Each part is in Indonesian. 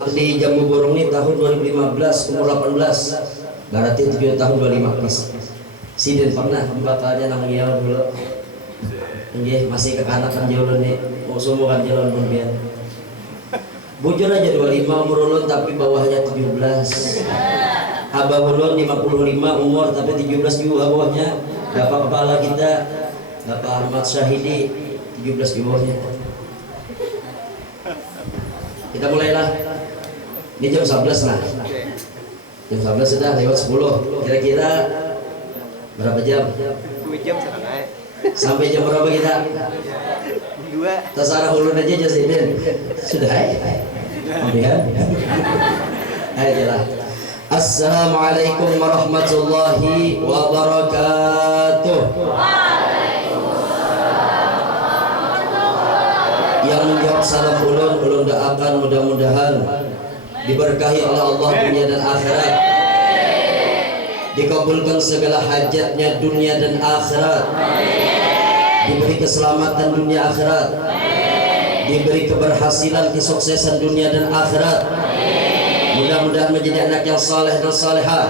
Di Jambu Borong ini tahun 2015 umur 18 berarti 7 tahun 25 plus. Sidin pernah bakalnya namanya dulu. Nggih masih kekanakan jalan nih, mau sumukan jalan pembian. Bujur aja 25 umur ulun tapi bawahnya 17. Abah ulun 55 umur tapi 17 juga bawahnya. Bapak kepala kita Bapak Ahmad Syahidi 17 di bawahnya. Kita mulailah. Ini jam 11 lah. Jam 11 sudah lewat 10. Kira-kira berapa jam? 2 jam setengah. Sampai jam berapa kita? 2. Terserah ulun aja Jasidin. Sudah kemudian ayolah. Assalamualaikum warahmatullahi wabarakatuh. Yang menjawab salam ulun doakan mudah-mudahan diberkahi oleh Allah dunia dan akhirat, dikabulkan segala hajatnya dunia dan akhirat, diberi keselamatan dunia akhirat, diberi keberhasilan kesuksesan dunia dan akhirat, mudah-mudahan menjadi anak yang saleh dan salehah,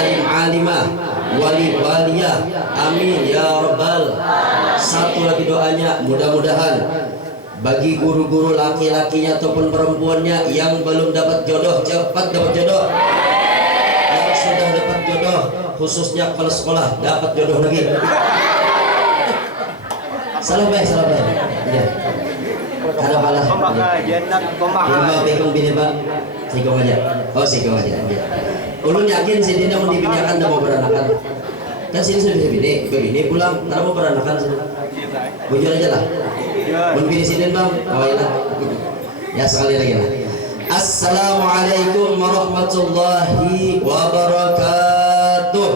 alim alimah, wali waliyah, amin ya rabbal. Satu lagi doanya, mudah-mudahan bagi guru-guru laki-lakinya ataupun perempuannya yang belum dapat jodoh, cepat dapat jodoh. Yang sudah dapat jodoh, khususnya kepala sekolah, dapat jodoh lagi. Salam baik. Ya. Ada malah. Kompak bekong bini Pak. Sikong aja. Oh sikong aja. Ya. Ulun yakin si Dina mau dibinyakan dan mau beranakan. Kan sini sudah bini pulang, ntar mau beranakan sini. Bujur aja lah. Mungkin sini bang, ya sekali lagi lah. Assalamualaikum warahmatullahi wabarakatuh.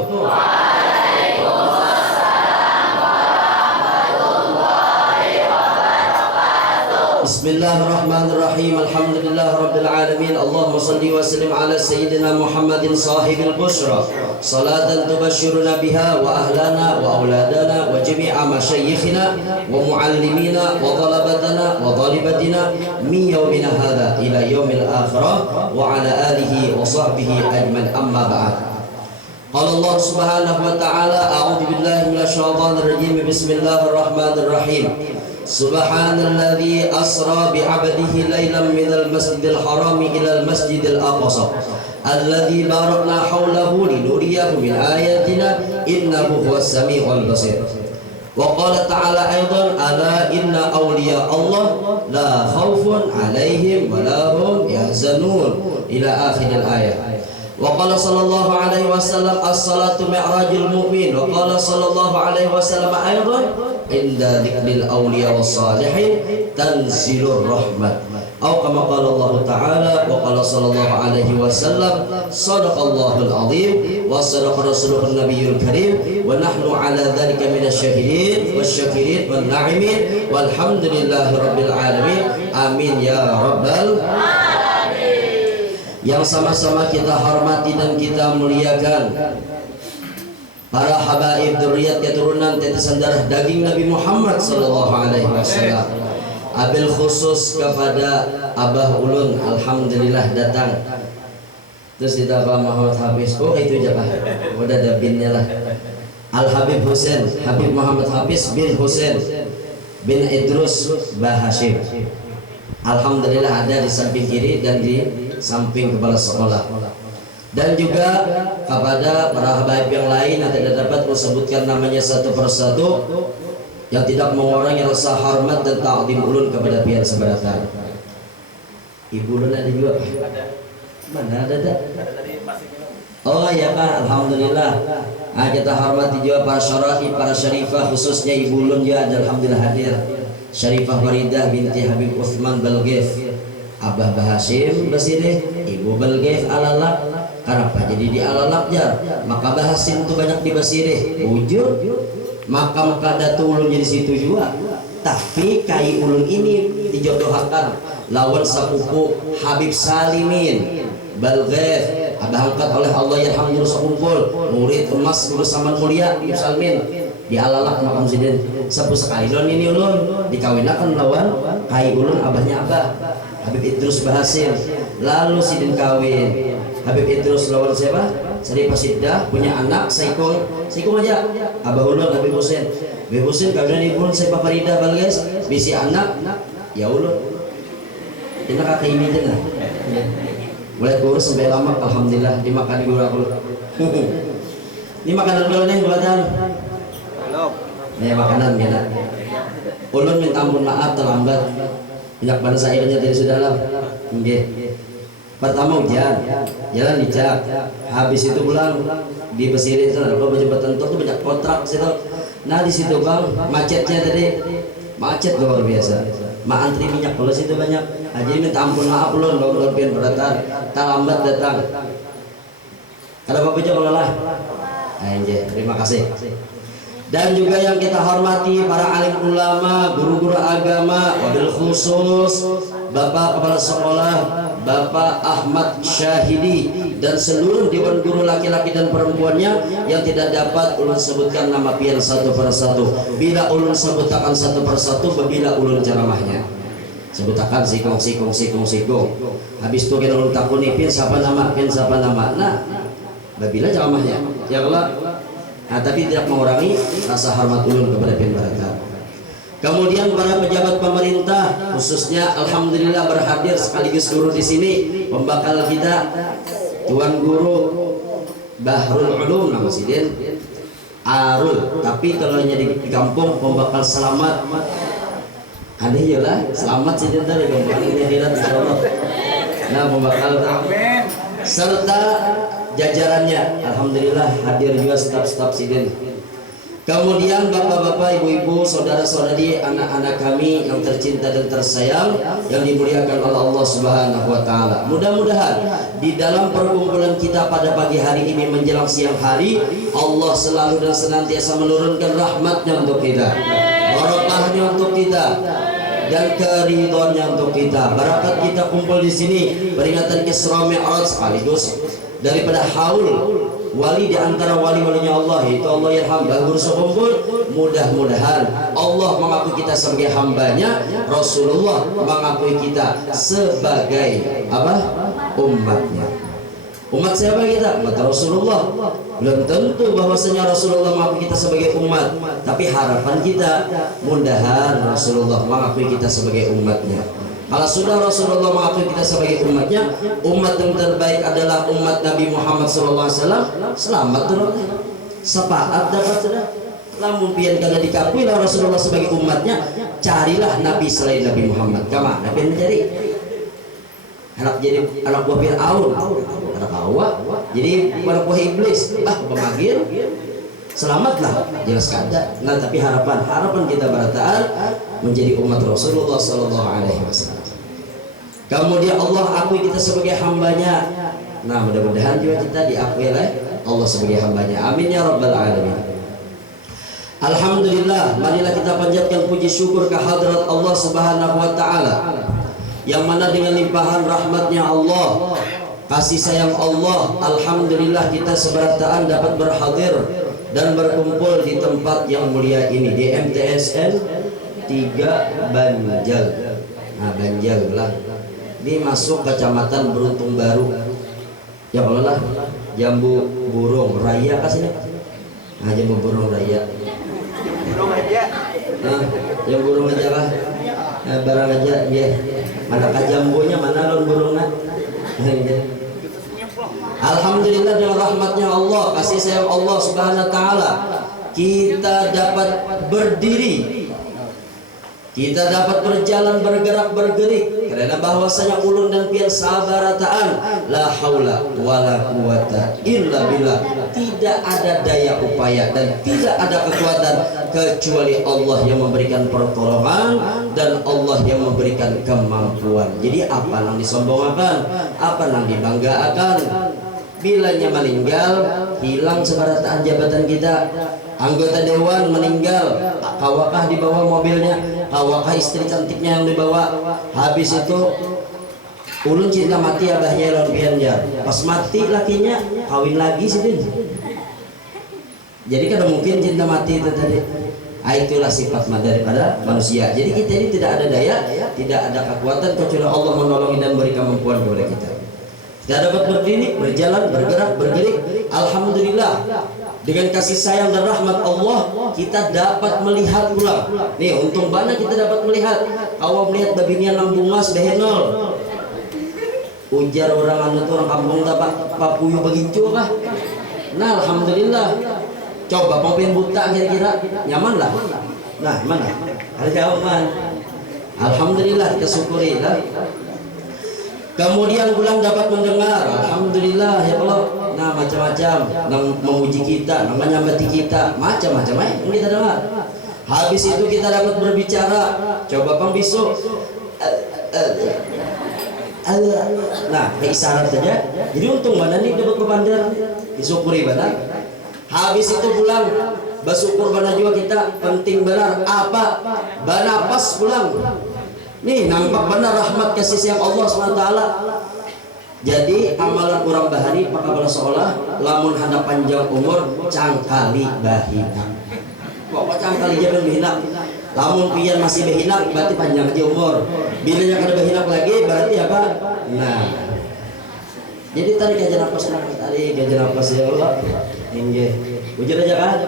Bismillahirrahmanirrahim. Alhamdulillah rabbil alamin. Allahumma salli wa sallim ala sayyidina Muhammadin sahibil bushra. Salatan tubashshiruna biha wa ahlana wa auladana wa jami'a masyayikhina wa muallimina wa talabatana wa talibatina min yawmina hadha ila yawmil akhirah wa ala alihi wa sahbihi ajman amma ba'd. Qala Allah subhanahu wa ta'ala a'udzu billahi minasy syaithanir rajim. Bismillahirrahmanirrahim. Subhanalladzi asra bi'abdihi laylan minal masjidil haram ilal masjidil aqsa alladzi barakna hawlahu linuriyahu min ayatina innahu huwas samiul basir. Wa qala ta'ala aidan ala inna awliya Allah la khaufun 'alaihim wa la hum yahzanun ila akhiril ayat. Wa qala sallallahu alaihi wasallam as-salatu mi'rajul mu'min. Wa qala sallallahu alaihi wasallam aidan inda dzikril awliya was salihin tanzilur rahmat. Atau kama qala Allah Ta'ala wa qala sallallahu alaihi wasallam sadaqallahul azim wa sadaqa rasuluhun nabiyyul karim wa nahnu ala dzalika minasyahidin wasyakirin wan na'imin walhamdulillahi rabbil alamin. Amin ya rabbal alamin. Yang sama-sama kita hormati dan kita muliakan para habaib dzurriyyat keturunan tetesan darah daging Nabi Muhammad sallallahu alaihi wasallam. Abil khusus kepada Abah ulun, alhamdulillah datang. Terus kita Pak Muhammad Hafiz. Oh itu aja Pak. Udah ada binnya lah. Al Habib Husain, Habib Muhammad Hafiz bin Husain bin Idrus Bahashim. Alhamdulillah ada di samping kiri dan di samping kepala sekolah. Dan juga kepada para habaib yang lain yang tidak dapat disebutkan namanya satu persatu, yang tidak mengurangi rasa hormat dan ta'zim ulun kepada pihak seberatan. Ibu ulun ada juga? Mana ada? Oh ya Pak, alhamdulillah. Kita hormati juga para syarafi, para syarifah, khususnya ibu ulun juga ada alhamdulillah hadir. Syarifah Faridah binti Habib Uthman Balgef, Abah Bahashim Basirih, Ibu Balgef Alalak. Kenapa jadi di Alalaknya? Maka Bahashim itu banyak di Basirih. Wujud. Maka Datu ulun jadi situ juga. Tapi kai ulun ini dijodohakan lawan sapupu Habib Salimin Balghef, abah angkat oleh Allah yang alhamdulillah sekumpul murid emas bersama mulia Habib Salimin di Alalak makam sidin sepuh sekali don ini ulun dikawinakan lawan kai ulun abahnya abah Habib Idrus Bahashim. Lalu sidin kawin. Habib Idrus lawan siapa? Sari Pasidah punya anak Saikong aja. Abah Ulun Habib Husin. Habib Husin kawinan ibu saya Farida Balges bisi anak ya Ulun. Ini kakak ini tengah. Mulai kurus sampai lama alhamdulillah dimakan gula aku. Ini makanan dulu nih buatan. Belum. Ini makanan kita. Ulun minta ampun maaf terlambat. Banyak bangsa airnya dari sudah Nggih. Pertama hujan, jalan dicak. Habis itu pulang di Besirin sana, kalau jembatan tol itu banyak kontrak situ. Nah di situ bang, macetnya tadi macet luar biasa. Antri minyak kalau situ banyak. Nah, jadi minta ampun maaf ulun kalau pian beratan, terlambat datang. Ada apa aja kalau lah? Anjay, terima kasih. Dan juga yang kita hormati para alim ulama, guru-guru agama, wabil khusus Bapak Kepala Sekolah Bapak Ahmad Syahidi dan seluruh dewan guru laki-laki dan perempuannya yang tidak dapat ulun sebutkan nama pian satu persatu. Bila ulun sebutkan satu persatu, bila ulun ceramahnya sebutakan sikong. Habis itu kita ulun takuni pian siapa nama. Nah, bila ceramahnya ya Allah. Nah, tapi tidak mengurangi rasa hormat ulun kepada pian barakat. Kemudian para pejabat pemerintah khususnya alhamdulillah berhadir sekaligus guru di sini, pembakal kita Tuan Guru Bahrul Ulum nama sidin Arul, tapi kalau di kampung pembakal selamat ada ya lah selamat sidin tadi kampung ini hirat insyaallah. Nah pembakal serta jajarannya alhamdulillah hadir juga staf-staf sidin. Kemudian bapak-bapak, ibu-ibu, saudara-saudari, anak-anak kami yang tercinta dan tersayang yang dimuliakan oleh Allah Subhanahu wa taala. Mudah-mudahan di dalam perkumpulan kita pada pagi hari ini menjelang siang hari, Allah selalu dan senantiasa menurunkan rahmatnya untuk kita, barokahnya untuk kita, dan keridhoannya untuk kita. Barakat kita kumpul di sini peringatan Isra Mi'raj sekaligus daripada haul wali di antara wali-walinya Allah, itu Allah yang hamba guru sekumpul. Mudah-mudahan Allah mengakui kita sebagai hambanya, Rasulullah mengakui kita sebagai apa? Umatnya. Umat siapa kita? Umat Rasulullah. Belum tentu bahwasanya Rasulullah mengakui kita sebagai umat, tapi harapan kita mudahan Rasulullah mengakui kita sebagai umatnya. Kalau sudah Rasulullah mengakui kita sebagai umatnya, umat yang terbaik adalah umat Nabi Muhammad SAW. Selamat turun, sepaat dapat sudah. Namun pian kada dikakui lah Rasulullah sebagai umatnya, carilah Nabi selain Nabi Muhammad. Kemana pian mencari? Anak buah Fir'aun, anak Hawa, jadi anak buah iblis, pemagir. Selamatlah jelas kada. Nah tapi harapan kita barataan menjadi umat Rasulullah Sallallahu Alaihi Wasallam. Kemudian Allah akui kita sebagai hambanya. Nah mudah-mudahan juga kita diakui oleh Allah sebagai hambanya. Amin ya rabbal alamin. Alhamdulillah, marilah kita panjatkan puji syukur kehadrat Allah Subhanahu Wa Taala, yang mana dengan limpahan rahmatnya Allah, kasih sayang Allah, alhamdulillah kita seberataan dapat berhadir dan berkumpul di tempat yang mulia ini di MTSN 3 Banjal. Nah Banjal lah, ini masuk kecamatan Beruntung Baru. Ya Allah lah, Jambu Burung Raya kasih. Nah Jambu Burung Raya. Burung aja. Nah, Jambu Burung aja lah. Nah, barang aja ya. Mana jambunya, mana lon burungnya. Alhamdulillah dengan rahmatnya Allah, kasih sayang Allah Subhanahu wa taala, kita dapat berdiri, kita dapat berjalan, bergerak, bergerik, karena bahwasanya ulun dan pian sabarataan la haula wala quwata illa billah, tidak ada daya upaya dan tidak ada kekuatan kecuali Allah yang memberikan pertolongan dan Allah yang memberikan kemampuan. Jadi apa yang disombongkan, apa yang dibanggakan? Bilanya meninggal, hilang sebarataan jabatan kita. Anggota dewan meninggal, kawakah dibawa mobilnya, kawakah istri cantiknya yang dibawa. Habis itu ulun cinta mati abahnya lawan piannya. Pas mati lakinya kawin lagi sih. Jadi kada mungkin cinta mati itu tadi. Itulah sifat daripada manusia. Jadi kita ini tidak ada daya, tidak ada kekuatan kecuali Allah menolongi dan beri kemampuan kepada kita. Kita dapat berdiri, berjalan, bergerak, bergerik. Alhamdulillah. Dengan kasih sayang dan rahmat Allah, kita dapat melihat pulang. Nih, untung banget kita dapat melihat. Awak melihat babinian lambung mas behenol. Ujar orang anu orang kampung dapat papuyu begitu kah? Nah, alhamdulillah. Coba pemain buta kira-kira nyaman lah. Nah, mana? Ada jawaban. Alhamdulillah, kita syukuri lah. Kemudian pulang dapat mendengar, alhamdulillah ya Allah. Nah, macam-macam, memuji kita, menyambati kita, macam-macam yang kita dengar. Habis itu kita dapat berbicara. Coba pembisu. Nah, isyarat saja. Jadi untung mana nih dapat ke bandar, disyukuri benar. Habis itu pulang, bersyukur benar juga kita. Penting benar apa? Banapas pulang. Nih nampak benar rahmat kasih sayang Allah SWT. Jadi amalan orang bahari maka bala seolah lamun handa panjang umur cangkali bahina. Kok cangkali aja bahina? Lamun pian masih bahina berarti panjang aja umur. Bila yang ada bahina lagi berarti apa? Nah. Jadi tadi kajian nafas tadi kajian nafas ya Allah. Inggih. Wujud aja kan?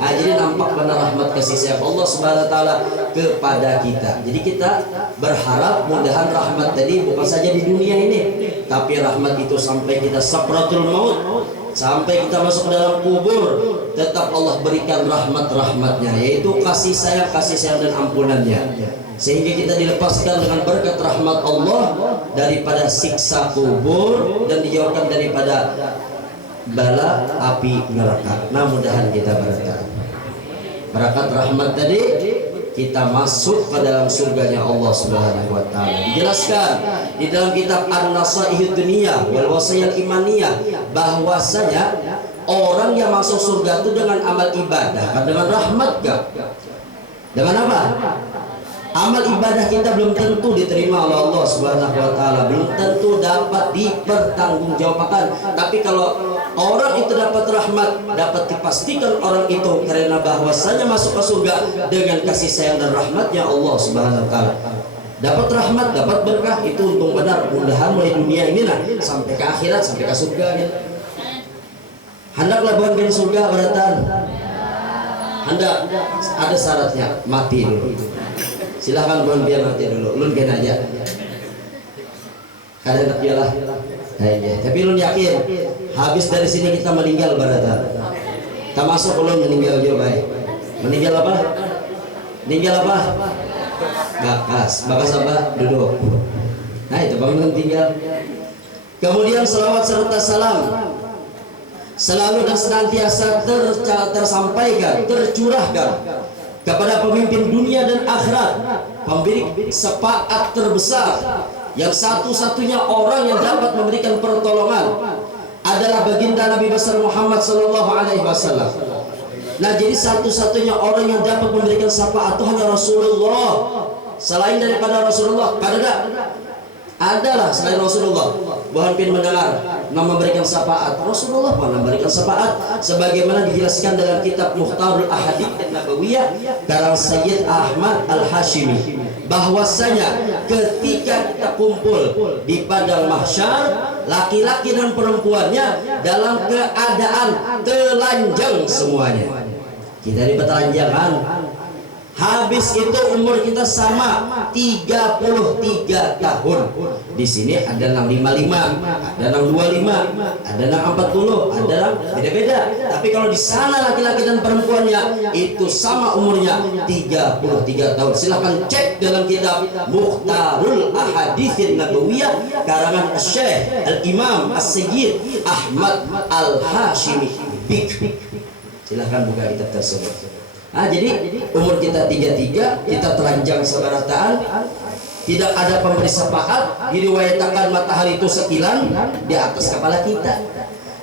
Nah, jadi nampak benar rahmat kasih sayang Allah Subhanahu wa taala kepada kita. Jadi kita berharap mudahan rahmat tadi bukan saja di dunia ini, tapi rahmat itu sampai kita sakratul maut, sampai kita masuk ke dalam kubur, tetap Allah berikan rahmat-rahmatnya, yaitu kasih sayang dan ampunannya. Sehingga kita dilepaskan dengan berkat rahmat Allah daripada siksa kubur dan dijauhkan daripada bala api neraka. Nah, mudahan kita berakat rahmat tadi kita masuk ke dalam surganya Allah Subhanahu wa taala. Dijelaskan di dalam kitab An-Nasaihud Dunia wal Wasayil Imaniyah bahwasanya orang yang masuk surga itu dengan amal ibadah, dengan rahmat gak? Dengan apa? Amal ibadah kita belum tentu diterima oleh Allah Subhanahu wa taala, belum tentu dapat dipertanggungjawabkan. Tapi kalau orang itu dapat rahmat, dapat dipastikan orang itu karena bahwasanya masuk ke surga dengan kasih sayang dan rahmatnya Allah Subhanahu wa taala. Dapat rahmat, dapat berkah, itu untung benar. Mudahan mulai dunia ini lah sampai ke akhirat, sampai ke surga gitu. Hendaklah bukan ke surga beratan. Hendak ada syaratnya, mati dulu. Silahkan bukan biar mati dulu, lun gen aja. Kadang tak lah. Tapi lun yakin, habis dari sini kita meninggal beratan. Tak masuk ulun meninggal juga baik. Meninggal apa? Meninggal apa? Bakas apa? Duduk. Nah itu bangun tinggal. Kemudian selawat serta salam selalu dan senantiasa tersampaikan, tercurahkan kepada pemimpin dunia dan akhirat, pemberi syafaat terbesar, yang satu-satunya orang yang dapat memberikan pertolongan adalah baginda Nabi besar Muhammad sallallahu alaihi wasallam. Nah, jadi satu-satunya orang yang dapat memberikan syafaat itu hanya Rasulullah. Selain daripada Rasulullah, adalah selain Rasulullah. Bukan pin mendengar nama memberikan syafaat. Rasulullah pun memberikan syafaat sebagaimana dijelaskan dalam kitab Mukhtarul Ahadits Nabawiyah karang Sayyid Ahmad Al-Hashimi, bahwasanya ketika kita kumpul di padang mahsyar, laki-laki dan perempuannya dalam keadaan telanjang semuanya. Kita di telanjangan. Habis itu umur kita sama 33 tahun. Di sini ada yang 55, ada yang 25, ada yang 40, ada yang beda-beda. Tapi kalau di sana laki-laki dan perempuannya itu sama umurnya 33 tahun. Silahkan cek dalam kitab Mukhtarul Ahadits Nabawiyah karangan Syekh Al-Imam As-Sayyid Ahmad Al-Hashimi. Silahkan buka kitab tersebut. Nah, jadi umur kita 33, kita telanjang sebarataan, tidak ada pemberi syafaat, diriwayatkan matahari itu sekilan di atas kepala kita.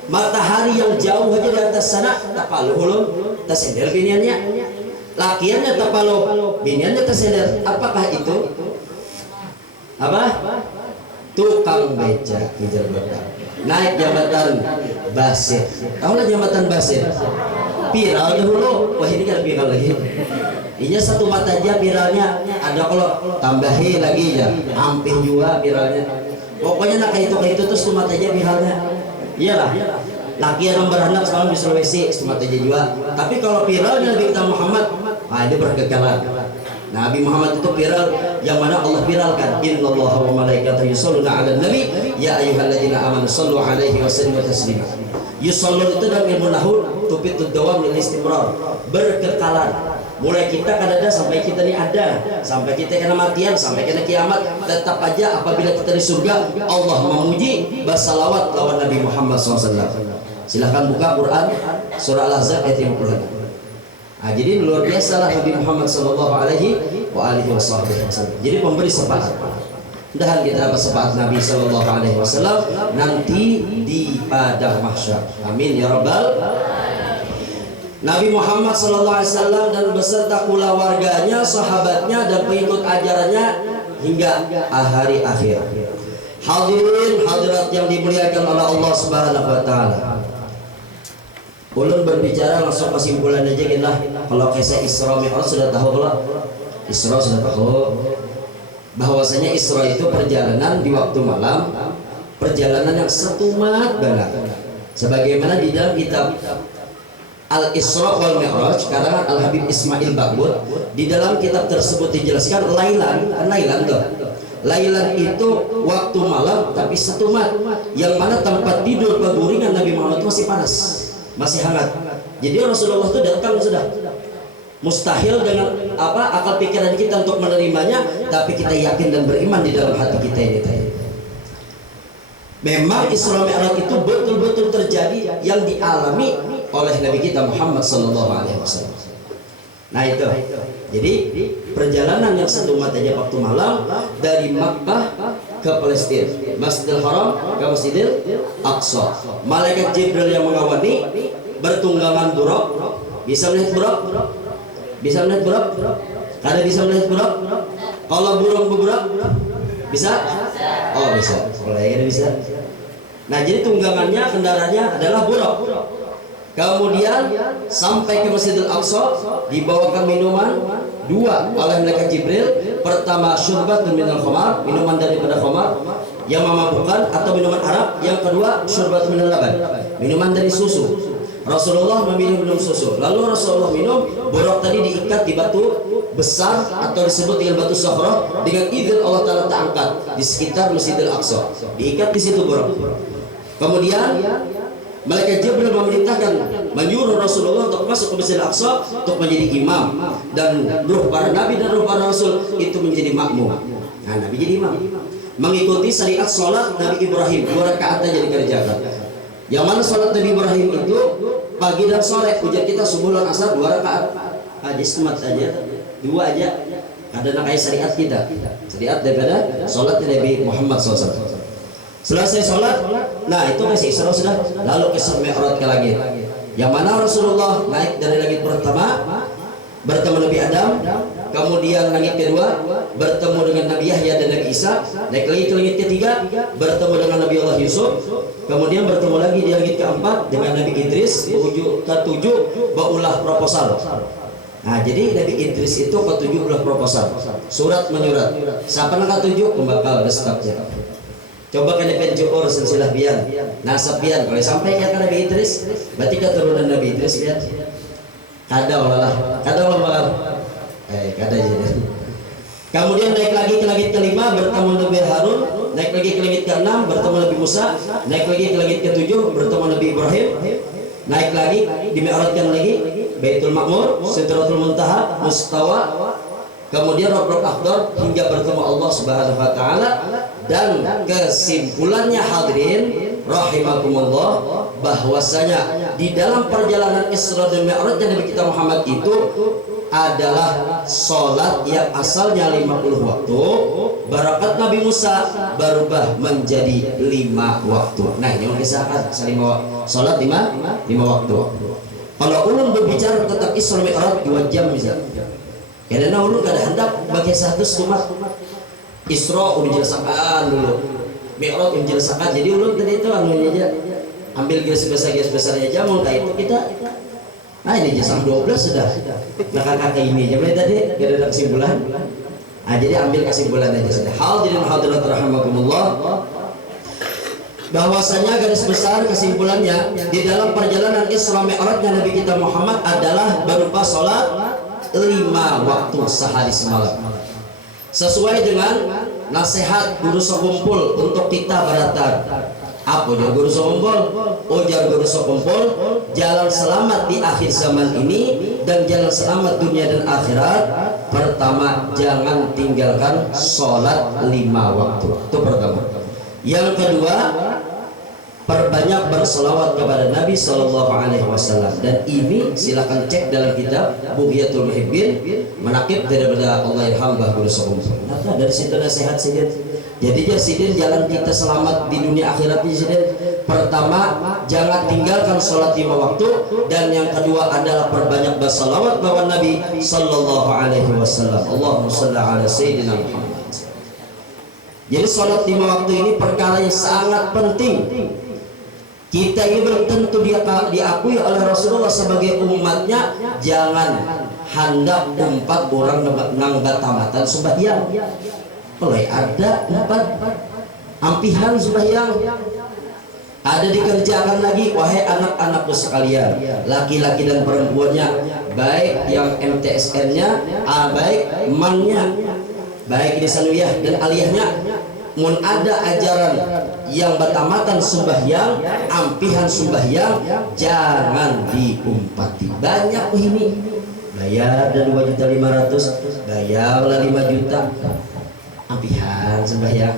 Matahari yang jauh aja di atas sana, tapalu hulun, tersender biniannya. Lakiannya tapalu, biniannya tersender. Apakah itu? Apa? Tukang beca, kejar betah. Naik jabatan basir. Tahu lah jabatan basir? viral dulu. Wah ini kan viral lagi. Ini satu mata aja viralnya. Ada kalau tambahin lagi ya, hampir juga viralnya. Pokoknya nak kayak itu terus satu mata aja viralnya. Iyalah. Laki yang beranak selalu di Sulawesi satu mata aja juga. Tapi kalau viralnya Nabi kita Muhammad, ini berkekalan. Nabi Muhammad itu viral yang mana Allah viralkan. Innallaha wa malaikatahu yusholluna 'alan nabi ya ayyuhalladzina amanu shallu 'alaihi wa sallimu taslima. Yushollun itu dalam ilmu nahwu tufitud dawam lil istimrar, berkekalan. Mulai kita kadang sampai kita ini ada, sampai kita kena matian, sampai kena kiamat, tetap aja apabila kita di surga Allah memuji bersalawat lawan Nabi Muhammad SAW. Silahkan buka Quran surah Al-Ahzab ayat 50. Nah, jadi luar biasa lah Nabi Muhammad Sallallahu Alaihi Wasallam. Jadi pemberi syafaat. Mudah-mudahan kita dapat syafaat Nabi Sallallahu Alaihi Wasallam nanti di padang mahsyar. Amin ya rabbal. Nabi Muhammad Sallallahu Alaihi Wasallam dan beserta keluarganya, sahabatnya dan pengikut ajarannya hingga hari akhir. Hadirin hadirat yang dimuliakan oleh Allah Subhanahu Wa Taala. Ulun berbicara langsung kesimpulan aja kita. Kalau kisah Isra Mi'raj sudah tahu belum? Isra sudah tahu. Bahwasanya Isra itu perjalanan di waktu malam, perjalanan yang setumat banget. Sebagaimana di dalam kitab Al-Isra wal Mi'raj karangan Al-Habib Ismail Baqbut, di dalam kitab tersebut dijelaskan Lailan tuh. Lailan itu waktu malam tapi setumat, yang mana tempat tidur peguringan Nabi Muhammad itu masih panas, masih hangat. Jadi Rasulullah itu datang sudah. Mustahil dengan akal pikiran kita untuk menerimanya, tapi kita yakin dan beriman di dalam hati kita ini. Memang Isra Mi'raj itu betul-betul terjadi yang dialami oleh Nabi kita Muhammad Sallallahu Alaihi Wasallam. Nah itu. Jadi perjalanan yang satu matanya waktu malam dari Makkah ke Palestina, Masjidil Haram ke Masjidil Aqsa. Malaikat Jibril yang mengawani, bertunggangan buraq. Bisa melihat buraq? Bisa melihat buraq? Kada bisa melihat buraq? Kalau burung berburaq bisa? Oh bisa. Kalau yang ini bisa. Nah jadi tunggangannya, kendaraannya adalah buraq. Kemudian sampai ke Masjidil Aqsa, dibawakan minuman dua oleh malaikat Jibril. Pertama syurbatun minal khamar, minuman daripada khamar yang memabukkan atau minuman Arab. Yang kedua syurbatun minal laban, minuman dari susu. Rasulullah memilih minum susu. Lalu Rasulullah minum, buraq tadi diikat di batu besar atau disebut dengan batu Sakhra, dengan izin Allah Ta'ala terangkat di sekitar Masjidil Aqsa. Diikat di situ buraq. Kemudian malaikat Jibril memerintahkan, menyuruh Rasulullah untuk masuk ke Masjidil Aqsa untuk menjadi imam, dan ruh para nabi dan ruh para rasul itu menjadi makmum. Nah, Nabi jadi imam, mengikuti syariat sholat Nabi Ibrahim 2 rakaat aja dikerjakan. Yang mana sholat Nabi Ibrahim itu pagi dan sore, ujar kita subuh dan asar 2 rakaat aja, semat aja, 2 aja. Ada kayak syariat kita, syariat daripada sholat Nabi Muhammad SAW. Selesai sholat, nah itu masih Isra sudah. Lalu Isra Mi'raj ke langit, yang mana Rasulullah naik dari langit pertama bertemu Nabi Adam, kemudian langit kedua bertemu dengan Nabi Yahya dan Nabi Isa, naik lagi ke langit ketiga bertemu dengan Nabi Allah Yusuf, kemudian bertemu lagi di langit keempat dengan Nabi Idris, ketujuh baulah proposal. Nah jadi Nabi Idris itu ketujuh ulah proposal, surat menyurat. Siapa yang ketujuh? Pembakal desktopnya. Coba kan pencukur silsilah pian, nasab pian. Kalau sampai ke Nabi Idris, berarti keturunan Nabi Idris lihat. Kada olah, kada jadi. Kemudian naik lagi ke langit kelima bertemu Nabi Harun, naik lagi ke langit keenam bertemu Nabi Musa, naik lagi ke langit ketujuh bertemu Nabi Ibrahim, naik lagi dimi'rajkan lagi Baitul Ma'mur, Sidratul Muntaha, Mustawa, kemudian Rabbul Akhdar hingga bertemu Allah Subhanahu Wa Taala. Dan kesimpulannya hadirin rahimakumullah, bahwasanya di dalam perjalanan Isra dan Mi'raj Nabi kita Muhammad itu adalah sholat yang asalnya 50 waktu, barakat Nabi Musa berubah menjadi 5 waktu. Nah ini mengisahkan sholat 5 waktu. Kalau ulun berbicara tentang Isra Mi'raj 2 jam misalnya, karena ulun kada hendak bagi satu sumat. Isra udah jelasakan dulu, Mi'raj udah jelasakan. Jadi ulun tadi itu anunya aja, ambil garis besarnya aja, mau itu kita Nah ini jam 12 sudah. Nah kakak ini aja tadi gak ada kesimpulan. Nah jadi ambil kesimpulan aja sudah. Hadirin hadirat rahimakumullah. Bahwasanya garis besar kesimpulannya di dalam perjalanan Isra Mi'rajnya Nabi kita Muhammad adalah berupa sholat 5 waktu sehari semalam. Sesuai dengan nasihat guru sekumpul untuk kita beratar. Apa ya guru sekumpul? Ujar guru sekumpul, jalan selamat di akhir zaman ini dan jalan selamat dunia dan akhirat. Pertama, jangan tinggalkan sholat 5 waktu. Itu pertama. Yang kedua, perbanyak berselawat kepada Nabi Sallallahu Alaihi Wasallam. Dan ini silakan cek dalam kitab Bughyatul Muhibbin, menakib daripada Allah Hamba guru sekumpul. Nah, dari situ nasihat sidin. Jadi dia sidin jalan kita selamat di dunia akhirat ini sidin. Pertama, jangan tinggalkan sholat 5 waktu, dan yang kedua adalah perbanyak berselawat kepada Nabi Sallallahu Alaihi Wasallam. Allahumma shalli ala Sayyidina Muhammad. Jadi sholat 5 waktu ini perkara yang sangat penting. Kita ini belum tentu diakui oleh Rasulullah sebagai umatnya. Jangan hendak umpat orang nang batamatan sembahyang. Oleh ada 4 ampihan sembahyang. Ada dikerjakan lagi, wahai anak-anakku sekalian, laki-laki dan perempuannya, baik yang MTSN-nya, baik mannya, baik di sanawiyah dan aliyahnya. Mun ada ajaran yang batamatan sembahyang, ampihan sembahyang, jangan diumpati. Banyak ini bayar dan 2.500.000, bayarlah 5 juta ampihan sembahyang.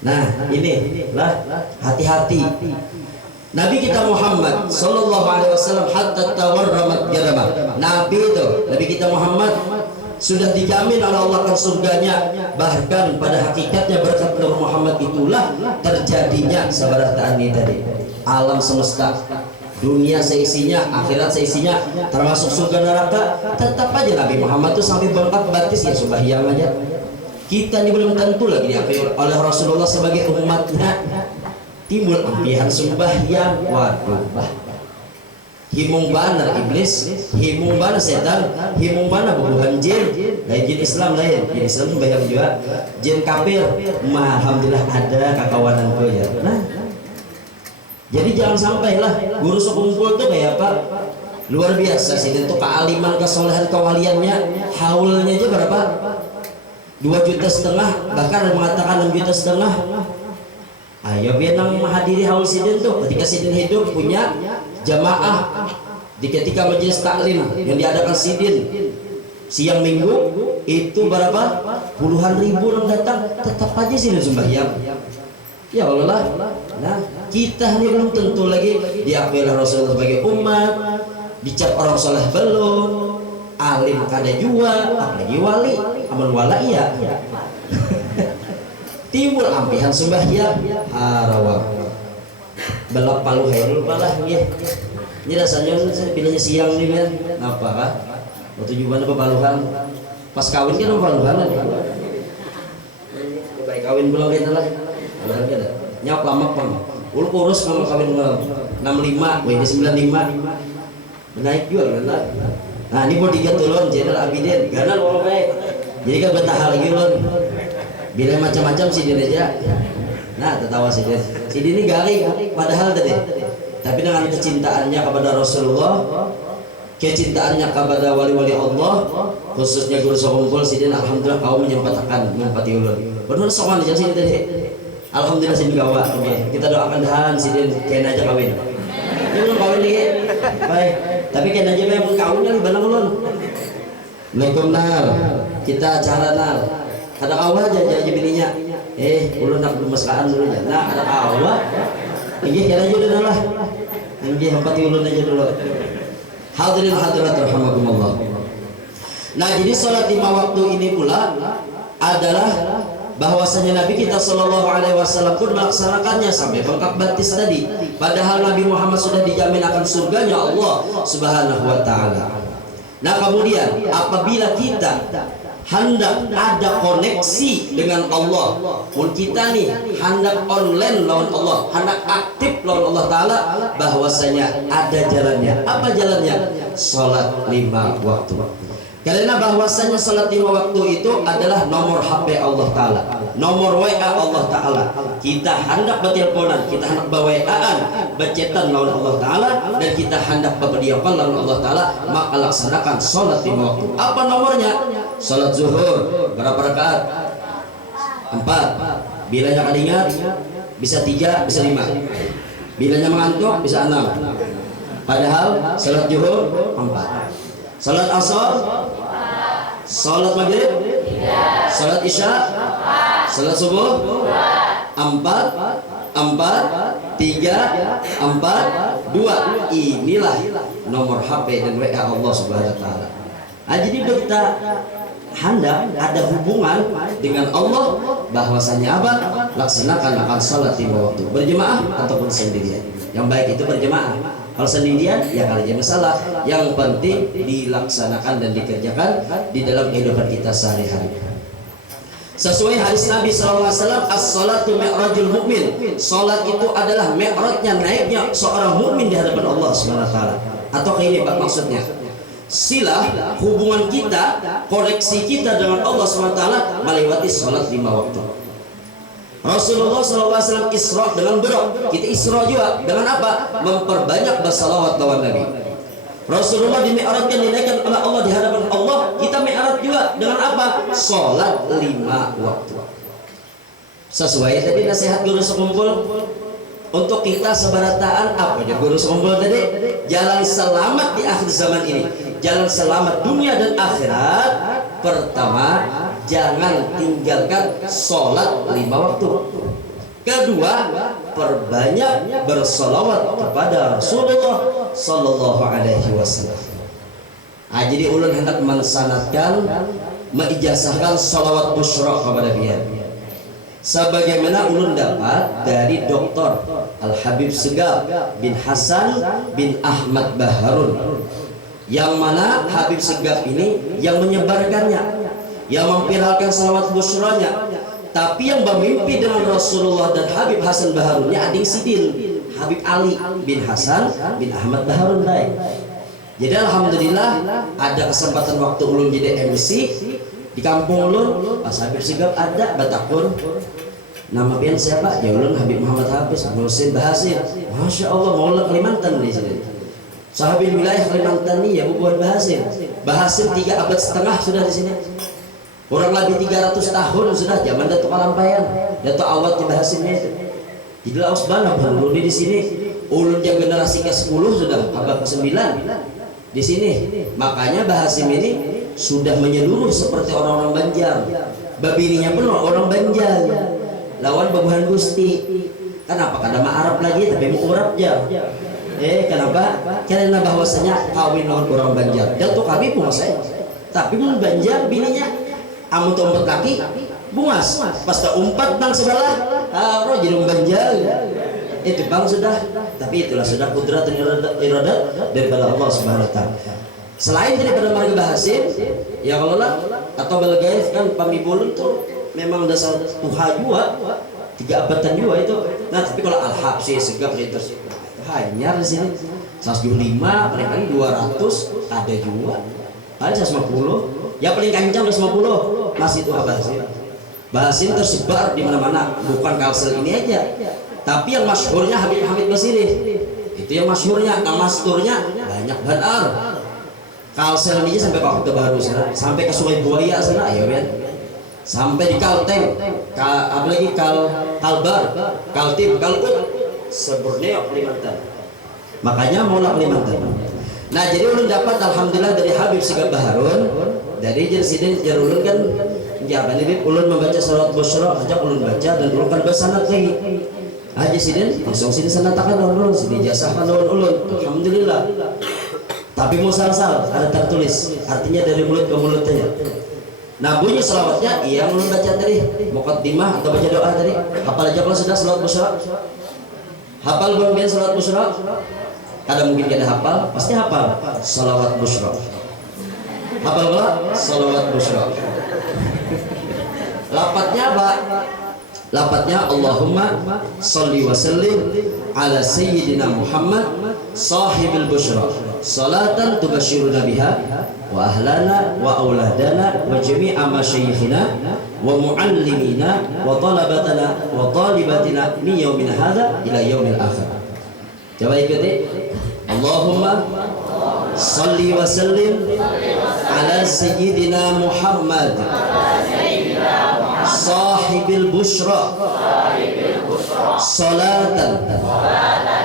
Nah ini lah, hati-hati. Nabi kita Muhammad Sallallahu Alaihi Wasallam hatta tawarramat jadamah. Nabi itu, Nabi kita Muhammad sudah dijamin oleh Allah akan surganya. Bahkan pada hakikatnya berkat Nabi Muhammad itulah terjadinya sabarataan ini tadi. Alam semesta, dunia seisinya, akhirat seisinya, termasuk surga neraka. Tetap aja Nabi Muhammad itu sampai bengkak batis ya sembahyang aja. Kita ini belum tentu lagi diakui oleh Rasulullah sebagai umatnya. Timbul ampihan sembahyang, waduh bah. Himung banar iblis, himung banar setan, himung banar bubuhan jin. Lain jin Islam lain, jin Islam sembahyang juga. Jin kafir, alhamdulillah ada kakawananku ya. Nah, jadi jangan sampailah guru sekumpul tuh kayak apa? Luar biasa sih, itu kealiman, kesolehan, kewaliannya, haulnya aja berapa? 2,5 juta, bahkan ada mengatakan 6,5 juta. Ayo biar nang menghadiri haul sidin tuh, ketika sidin hidup punya jamaah di ketika majelis taklim yang diadakan sidin siang minggu itu berapa? Puluhan ribu orang datang, tetap aja sidin sembahyang. Ya Allah. Nah, kita ini belum tentu lagi diakui oleh Rasulullah sebagai umat, dicap orang soleh belum, alim kada jua, apalagi wali, amal wala iya. Timbul ampihan sembahyang, harawak belak palu hairul palah ya. Ini rasanya pilihnya siang nih kan, apa kah? Waktu juga apa paluhan, pas kawin kan apa paluhan nih? Baik kawin belum kita lah, paluhan kita. Nyap lama pang, urus kalau kawin 65, ini 95, naik jual kan? Nah ini mau 3 turun, Jenderal Abidin, ganal orang baik. Jadi kan betah lagi lon. Bila macam-macam sidin aja. Nah tertawa sidin ini garing padahal tadi, tapi dengan kecintaannya kepada Rasulullah, kecintaannya kepada wali-wali Allah, khususnya guru sekumpul sidin, alhamdulillah kau menyempatkan menyempati ulun. Benar sokan aja sidin tadi. Alhamdulillah sidin gawa. Oke, kita doakan dahan sidin kena aja kawin. Ini belum kawin lagi. Baik, tapi kena aja memang kawin kali barang ulun. Waalaikumsalam. Kita acara nal. Ada awal aja bininya. Ulun nak bermesraan dulu ya. Nah, ada awal. Ini kira aja dulu lah. Ini hempati ulun aja dulu. Hadirin hadirat rahimakumullah. Nah, jadi salat 5 waktu ini pula adalah bahwasanya Nabi kita Shallallahu Alaihi Wasallam pun melaksanakannya sampai bengkak batis tadi. Padahal Nabi Muhammad sudah dijamin akan surganya Allah Subhanahu Wa Taala. Nah kemudian apabila kita hendak ada koneksi dengan Allah. Pun kita nih hendak online lawan Allah, hendak aktif lawan Allah Ta'ala, bahwasanya ada jalannya. Apa jalannya? Salat 5 waktu. Karena bahwasanya salat 5 waktu itu adalah nomor HP Allah Ta'ala, nomor WA Allah Ta'ala. Kita hendak berteleponan, kita hendak berWA-an, bercetan lawan Allah Ta'ala, dan kita hendak berdiapan lawan Allah Ta'ala, maka laksanakan salat 5 waktu. Apa nomornya? Salat zuhur berapa rakaat? 4. Bilanya kali ingat bisa 3, bisa 5. Bilanya mengantuk bisa 6. Padahal salat zuhur 4. Salat asar, salat maghrib, salat isya, salat subuh, 4, 3, 4, 2. Inilah nomor HP dan WA Allah Subhanahu wa Ta'ala. Nah, jadi kita hendak ada hubungan dengan Allah, bahwasanya apa? Laksanakan akan salat 5 waktu berjemaah ataupun sendirian. Yang baik itu berjemaah. Kalau sendirian ya kali aja masalah. Yang penting dilaksanakan dan dikerjakan di dalam kehidupan kita sehari-hari. Sesuai hadis Nabi SAW, as-salatu mi'rajul mu'min. Salat itu adalah mi'rajnya, naiknya seorang mukmin di hadapan Allah Subhanahu wa Ta'ala. Atau ini Pak maksudnya, silah hubungan kita, koneksi kita dengan Allah Subhanahu wa Ta'ala melewati salat 5 waktu. Rasulullah SAW Isra dengan Mi'raj. Kita Isra juga dengan apa? Memperbanyak bersalawat lawan Nabi. Rasulullah di Mi'rajkan, dinaikkan oleh Allah di hadapan Allah. Kita Mi'raj juga dengan apa? Salat 5 waktu. Sesuai tadi nasihat guru sekumpul untuk kita sebarataan apa ya guru sekumpul tadi? Jalan selamat di akhir zaman ini, jalan selamat dunia dan akhirat. Pertama, jangan tinggalkan sholat 5 waktu. Kedua, perbanyak bersolawat kepada Rasulullah Sallallahu Alaihi Wasallam. Nah, jadi ulun hendak mensanadkan, mengijazahkan sholawat busyra kepada dia. Sebagaimana ulun dapat dari Dr. Al Habib Segaf bin Hasan bin Ahmad Baharun, yang mana Habib Segaf ini yang menyebarkannya, yang memviralkan salawat busyranya. Tapi yang bermimpi dengan Rasulullah dan Habib Hasan Baharunnya ading sidin, Habib Ali bin Hasan bin Ahmad Baharun baik. Jadi alhamdulillah ada kesempatan waktu ulun jadi MC di kampung ulun, pas Habib Segaf ada batakun. Nama pian siapa? Ya ulun Habib Muhammad Hafiz Husin Bahasin. Masya Allah, maulah Kalimantan di sini. Sahabat wilayah Kalimantan ini ya buat Bahasin. Bahasin 3 abad setengah sudah di sini. Kurang lebih 300 tahun sudah zaman Datuk Kalampayan, Datuk Awad di Bahasinnya itu. Jadi laos banget ulun di sini. Ulun yang generasi ke-10 sudah, abad ke-9 di sini. Makanya Bahasin ini sudah menyeluruh seperti orang-orang Banjar. Babininya pun orang Banjar. Lawan babuhan Gusti. Kenapa? Karena mah Arab lagi tapi mau Arab aja. Kenapa? Karena bahwasanya kawin dengan orang Banjar. Datuk kami pun saya. Tapi mun Banjar bininya amun tumpet kaki bungas. Pas tak umpat bang sebelah, roh jadi Banjar. Itu bang sudah. Tapi itulah sudah kudrat dan iradat daripada Allah Subhanahu wa Ta'ala. Selain daripada marga Bahasin, ya kalau lah atau Belgaif kan pamibulun tuh memang dasar tuha juga 3 abatan juga itu. Nah tapi kalau Al-Habsyi Segaf itu hanya di sini 175, paling 200 ada juga, paling 150, ya paling kencang 150 masih itu Bahasin. Bahasin tersebar di mana-mana, bukan Kalsel ini aja, tapi yang masyhurnya Habib Hamid Basiri itu yang masyhurnya, nama masturnya banyak benar. Kalsel ini sampai ke Kota Baru sana, sampai ke Sungai Buaya sana, ya kan? Sampai di Kalteng, apalagi Kalbar, Kaltim, Kalkut, Seborneo, Kalimantan. Makanya mulak Kalimantan. Nah jadi ulun dapat alhamdulillah dari Habib Segaf Baharun, dari Jersiden Jarulun kan, ya Bani ulun membaca salawat busyra, ajak ulun baca dan ulun kan bersanad lagi. Aja sini langsung sini sanatakan ulun, sini jasahkan ulun, alhamdulillah. Tapi musalsal ada tertulis, artinya dari mulut ke mulut aja. Nah bunyi selawatnya yang ulun baca tadi, muqaddimah atau baca doa tadi. Hafal aja kalau sudah salawat busyra? Hafal belum biasa salawat busyra? Ada mungkin kita hafal, pasti hafal salawat busyra. Hafal pula salawat busyra. Lapatnya apa? Lapatnya Allahumma salli wa sallim ala sayyidina Muhammad sahibil busyra salatan tubashiruna biha wa ahlana wa auladana wa jami'a masyayikhina wa muallimina wa talabatana wa talibatina min yaumina hadha ila yaumil akhir. Coba ikuti. Allahumma salli wa sallim ala sayyidina Muhammad sahibil busyra salatan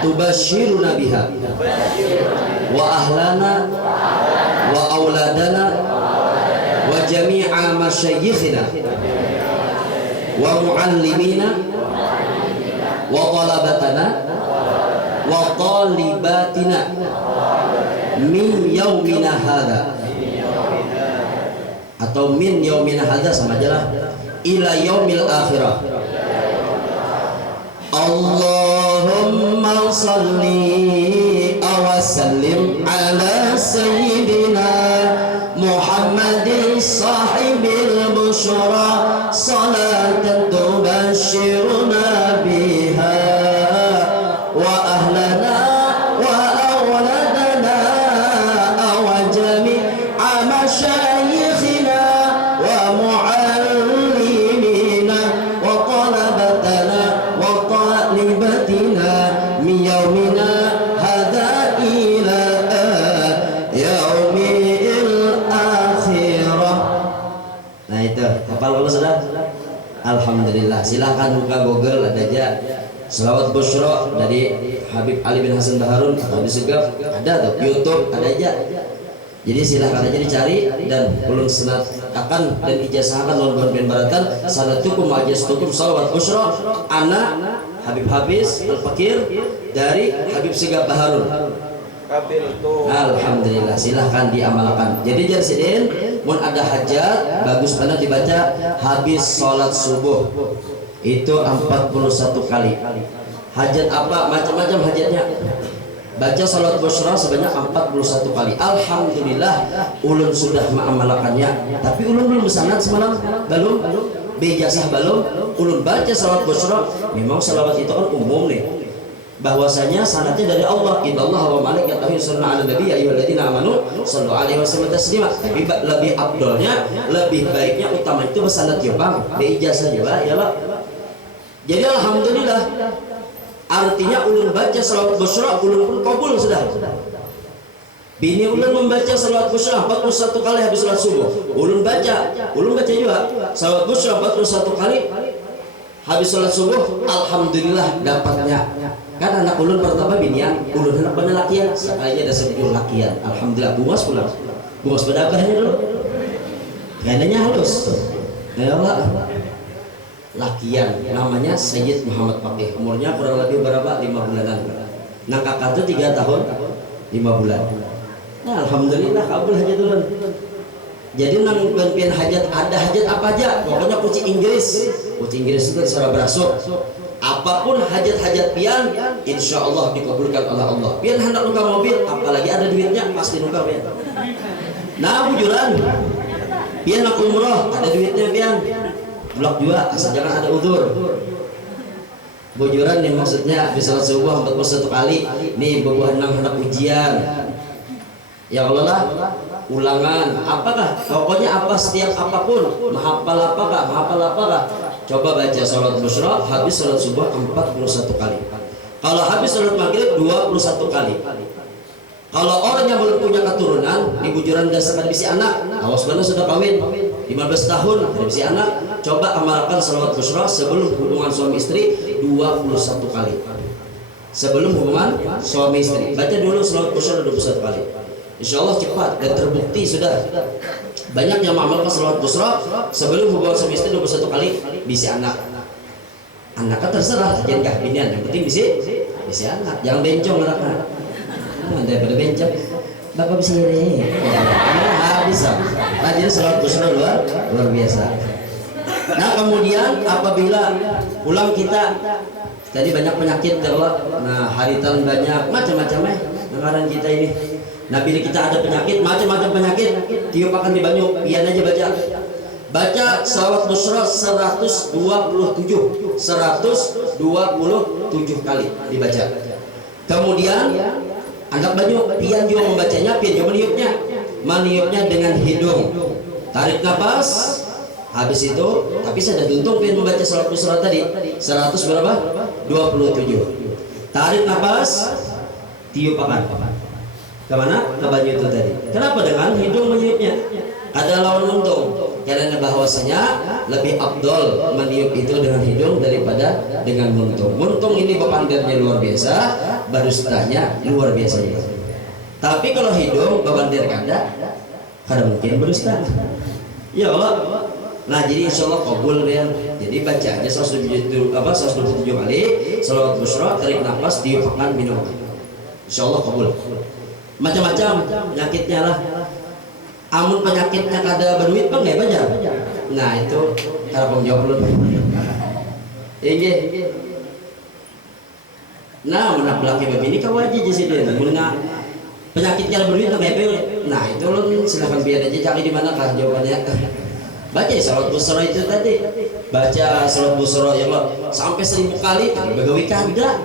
tubashiruna biha wa ahlana wa auladana wa jami'a masyayikhina wa muallimina wa talabatana wa talibatina min yaumina hadha, atau min yaumina hadha sama aja lah, ila yaumil akhirah. Allahumma salli wa sallim ala sayyidina Muhammadin sahibil busyra salatan tubashiruna biha wa ahlana wa awladana wa jami'a masyayikhina wa muallimina wa talabatana wa talibatina min yaumina hadha ila yaumil akhirah. Nah itu hafal dulu sudah. Alhamdulillah. Silahkan buka Google, ada aja selawat busyra dari Habib Ali bin Hasan Baharun atau Habib Segaf, ada tuh YouTube, ada aja. Jadi silahkan aja dicari, dan ulun senat akan dan ijazahkan ulun bin baratan sanatukum ajastukum salawat busyra ana Habib Hafiz Al-Fakir dari Habib Segaf Baharun. Alhamdulillah, silahkan diamalkan. Jadi jarsidin mun ada hajat bagus banget dibaca habis sholat subuh itu 41 kali. Hajat apa? Macam-macam hajatnya. Baca salat busyra sebanyak 41 kali. Alhamdulillah ulun sudah mengamalkannya. Tapi ulun belum sanad semalam, belum bijasah belum. Ulun baca salat busyra, memang salawat itu kan umum nih. Bahwasanya sanadnya dari Allah. Innallaha wa malaikatahu yusholluna 'alan nabi ya ayyuhalladzina amanu shallu 'alaihi wa sallimu taslima. Lebih afdolnya, lebih baiknya, utama itu bersanad ya Bang. Bijasah juga ya lah. Jadi alhamdulillah, artinya ulun baca salawat busyra, ulun pun kabul sudah. Bini ulun membaca salawat busyra 41 kali habis salat subuh. Ulun baca juga salawat busyra 41 kali habis salat subuh. Alhamdulillah dapatnya. Kan anak ulun pertama binian, ulun anak banyak lakian, sekalinya ada 10 lakian. Alhamdulillah, bungas pulang. Bungas pedagahnya dulu. Kayaknya halus. Ya Allah. Lakian namanya Sayyid Muhammad Faqih, umurnya kurang lebih berapa? 5 bulanan. Nah kakak itu 3 tahun 5 bulan. Nah, alhamdulillah kabul hajat dulu. Jadi nang pian hajat, ada hajat apa aja, pokoknya kunci Inggris itu secara berasuk. Apapun hajat-hajat pian, insya Allah dikabulkan oleh Allah. Pian hendak nuka mobil, apalagi ada duitnya, pasti nuka pian. Nah bujuran, pian nak umroh, ada duitnya pian. Blok juga, asal jangan ada udur. Bujuran nih maksudnya bisa subuh 41 kali. Nih bubuhan nang hendak ujian. Ya Allah lah, ulangan, apakah? Pokoknya apa setiap apapun, menghafal apakah? Coba baca salat busyra habis salat subuh 41 kali. Kalau habis salat maghrib 21 kali. Kalau orang yang belum punya keturunan, di bujuran dasar ada bisi anak, awas mana sudah kawin 15 tahun ada bisi anak, coba amalkan salat busyra sebelum hubungan suami istri 21 kali. Sebelum hubungan suami istri, baca dulu salat busyra 21 kali. Insya Allah cepat dan terbukti sudah banyak yang mengamalkan salat busyra sebelum hubungan suami istri 21 kali bisi anak. Anaknya terserah jangan binian, yang penting bisi anak, jangan bencong anaknya. Daripada bencong bapak bisa ini bisa rajin salat busyra luar biasa. Nah kemudian apabila pulang kita tadi banyak penyakit terlalu, nah haritan banyak macam-macam dengaran kita ini. Nabi kita ada penyakit, macam-macam penyakit, tiup akan di banyu, pian aja baca. Baca salawat busra 127 kali dibaca. Kemudian angkat banyu, pian juga membacanya, pian juga meniupnya dengan hidung. Tarik nafas, habis itu, tapi saya tuntung pian membaca salawat busra tadi 100 berapa? 27. Tarik nafas, tiup akan kemana? Ke banyu itu tadi. Kenapa dengan hidung meniupnya? Ada lawan untung, karena bahwasanya lebih abdol meniup itu dengan hidung daripada dengan muntung. Muntung ini bepandirnya luar biasa, berustanya luar biasa juga. Tapi kalau hidung bepandir kada mungkin berusta. Ya Allah. Nah jadi insya Allah kabul ya. Jadi baca aja 127 kali salawat busra, tarik nafas, tiupkan, minum. Insya Allah kabul. Macam-macam penyakitnya lah. Amun penyakitnya kada berduit bang ya baca. Nah itu cara penjawab lu. Iya. Nah menak belakang begini kau aja jadi dia. Muna penyakitnya berduit bang ya. Nah itu lu silakan biar aja cari di mana kah jawabannya. Baca salawat busra itu tadi. Baca salawat busra ya Allah sampai 1000 kali. Begawi kada.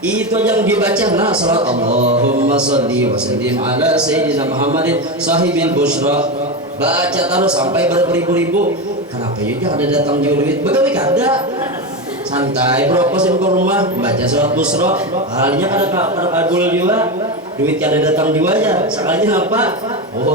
Itu yang dibaca. Nah salat Allahumma sholli wa sallim ala sayyidina Muhammadin sahibil busra, baca terus sampai beribu-ribu. Kenapa ya ada datang jauh duit begawi kada santai berokos di rumah baca salat busra, halinya kada kabul juga duit kada datang juga aja sekalinya apa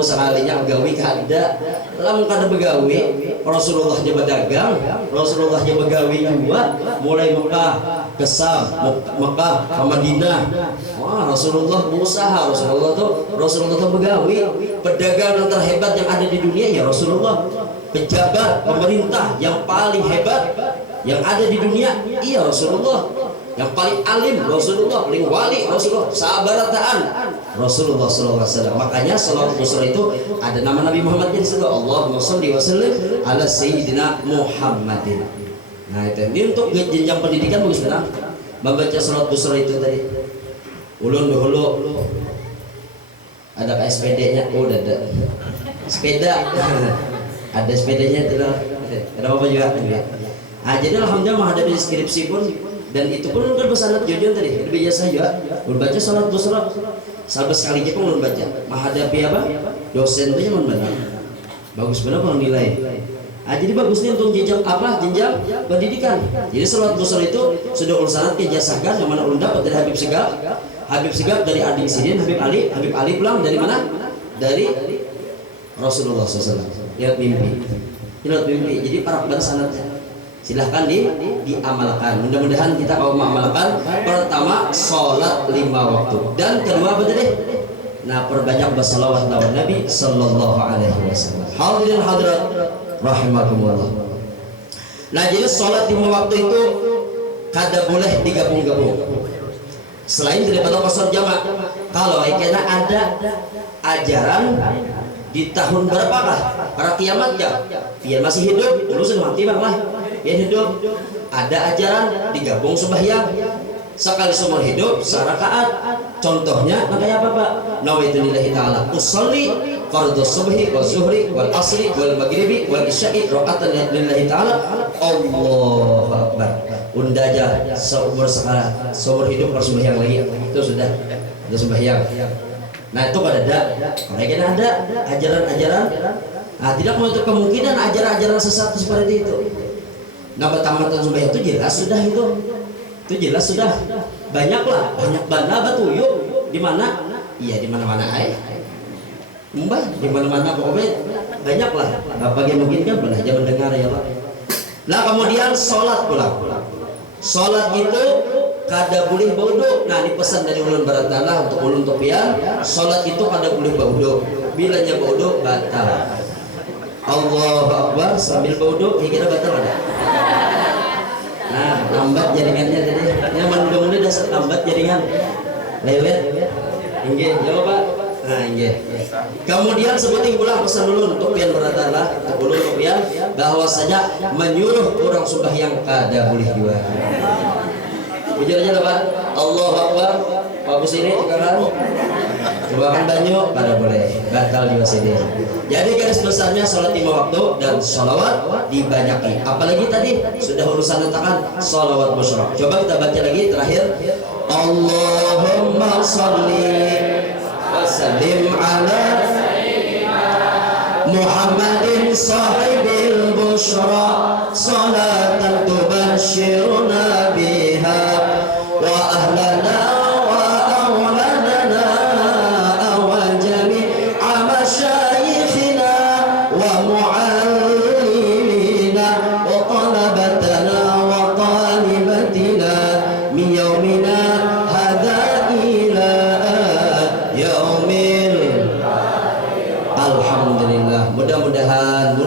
sekalinya begawi kada lamun kada begawi Rasulullah dia berdagang, Rasulullah dia begawi juga mulai Mekah ke Sam, Mekah ke Madinah. Wah, Rasulullah berusaha, Rasulullah tuh begawi, pedagang yang terhebat yang ada di dunia ya Rasulullah. Pejabat pemerintah yang paling hebat yang ada di dunia iya Rasulullah. Yang paling alim Rasulullah, paling wali Rasulullah, sabarataan Rasulullah sallallahu alaihi wasallam. Makanya salawat busra itu ada nama Nabi Muhammad di situ. Allahumma sholli wa sallim ala sayyidina Muhammadin. Nah itu ini untuk jenjang pendidikan bagus benar. Membaca salawat busra itu tadi. Ulun dulu ada SPD-nya, ada sepeda, ada sepedanya itu lah. Ada apa juga? Nah jadi alhamdulillah menghadapi skripsi pun dan itu pun udah bersanad jujur tadi lebih biasa juga membaca salat busra sampai sekali aja pun membaca menghadapi apa dosen itu yang membaca bagus benar kalau nilai. Nah, jadi bagusnya untuk jenjang pendidikan. Jadi salat busra itu sudah ulsanat kejasakan yang mana ulun dapat dari Habib Segaf dari adik Sidin Habib Ali pulang dari mana? Dari Rasulullah SAW. Lihat mimpi. Jadi para sanadnya silahkan diamalkan. Mudah-mudahan kita kalau mengamalkan pertama sholat 5 waktu dan kedua apa tadi? Nah perbanyak bersalawat lawan Nabi Sallallahu Alaihi Wasallam. Hadirin hadirat rahimakumullah. Nah jadi sholat 5 waktu itu kada boleh digabung-gabung. Selain daripada qasar jamak. Kalau kena ada ajaran di tahun berapakah para kiamat ya? Biar masih hidup, urusan mati bang lah. Biar hidup ada ajaran digabung sembahyang sekali seumur hidup serakaat. Contohnya kayak apa Pak? Nawaitu lillahi ta'ala usolli fardhu subhi wal zuhri wal asri wal maghribi wal isya'i rakaatan lillahi ta'ala Allahu akbar. Unda aja seumur hidup harus sembahyang lagi. Itu sudah sembahyang. Nah itu kada ada. Mereka ada ajaran-ajaran. Nah tidak menutup kemungkinan ajaran-ajaran sesat seperti itu. Nah tamatan sembahyang itu jelas sudah banyak bana batuyuk di mana? Iya di mana-mana Mbah di mana-mana pokoknya banyak lah. Apa yang mungkin kan pernah aja mendengar ya Pak. Nah kemudian sholat pula. Sholat itu kada boleh bauduk. Nah ini pesan dari ulun baratana untuk ulun topian. Sholat itu kada boleh bauduk. Bilanya bauduk batal. Allahu Akbar sambil bauduk kira batal ada. Nah lambat jaringannya tadi. Yang mendung ini dasar lambat jaringan. Lewet. Inggih, jawab Pak. Nah inggih. Kemudian sebutin ulang pesan dulu untuk pian baratana, ulun topian bahwasanya menyuruh orang sembahyang kada boleh juga. Ujar aja Pak. Allahu Akbar Bagus ini sekarang. Coba banyu, pada boleh. Batal juga sini. Jadi garis besarnya sholat 5 waktu dan sholawat dibanyaki. Apalagi tadi sudah urusan tangan sholawat musyraq. Coba kita baca lagi terakhir. Allahumma sholli wa sallim ala Muhammadin sahibil busyra salatan tubashshiruna biha wa ahlana wa awladana wa jami'a masyayikhina wa muallimina wa talabatana wa talibatina min yaumina hadha ila yaumil. Alhamdulillah, mudah-mudahan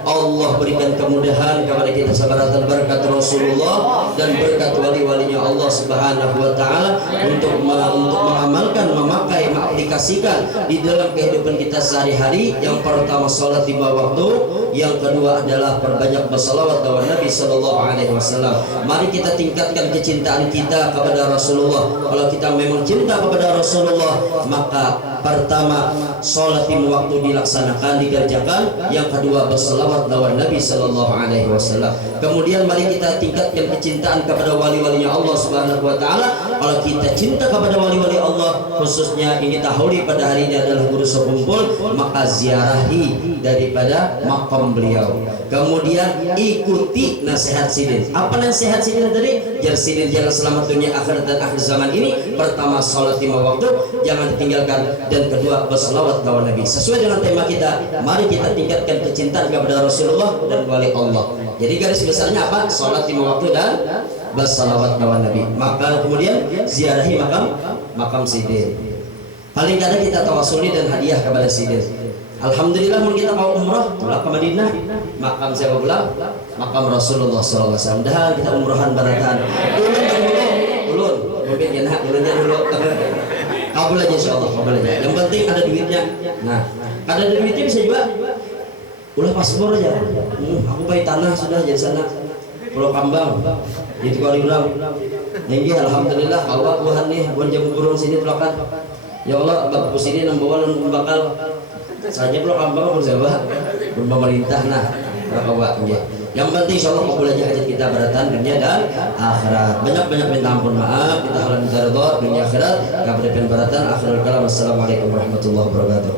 Allah berikan kemudahan kepada kita sabaratan berkat Rasulullah dan berkat wali-walinya Allah Subhanahu wa taala untuk mengamalkan, memakai, mengaplikasikan di dalam kehidupan kita sehari-hari. Yang pertama salat 5 waktu, yang kedua adalah perbanyak bersalawat kepada Nabi sallallahu alaihi wasallam. Mari kita tingkatkan kecintaan kita kepada Rasulullah. Kalau kita memang cinta kepada Rasulullah, maka pertama salat 5 waktu dilaksanakan, dikerjakan. Yang kedua bersalawat lawan Nabi sallallahu alaihi wasallam. Kemudian mari kita tingkatkan kecintaan kepada wali-walinya Allah Subhanahu wa taala. Kalau kita cinta kepada wali-wali Allah, khususnya ini tahuri pada hari ini adalah guru sekumpul, maka ziarahi daripada makam beliau. Kemudian ikuti nasihat sidin. Apa nasihat sidin tadi? Jar sidin jalan selamat dunia akhirat dan akhir zaman ini. Pertama salat 5 waktu jangan ditinggalkan, dan kedua berselawat kepada Nabi. Sesuai dengan tema kita, mari kita tingkatkan kecintaan kepada Rasulullah dan wali Allah. Jadi garis besarnya apa? Salat 5 waktu dan berselawat kepada Nabi. Maka kemudian ziarahi makam sidin. Paling kadang kita tawasuli dan hadiah kepada sidin. Alhamdulillah mungkin kita mau umrah pulang ke Madinah, makam siapa pulang? Makam Rasulullah SAW. Dah kita umrohan baratan. Ulun, mungkin ya ulunnya dulu. Kabul aja insyaallah, kabul aja. Yang penting ada duitnya. Nah, ada duitnya bisa juga. Ulah paspor aja. Aku pakai tanah sudah jadi sana. Pulau Kambang. Itu kali ulang. Ninggi alhamdulillah Allah Tuhan nih buat jam burung sini pelakan. Ya Allah, bagus ini membawa dan bakal saja Pulau Kambang pun siapa? Pemerintah nah. Berapa ya. Yang penting insyaallah kabul aja hajat kita beratan dunia dan akhirat. Banyak-banyak minta ampun maaf, kita halal minta ridha dunia akhirat, kabeh beratan akhirul kalam. Assalamualaikum warahmatullahi wabarakatuh.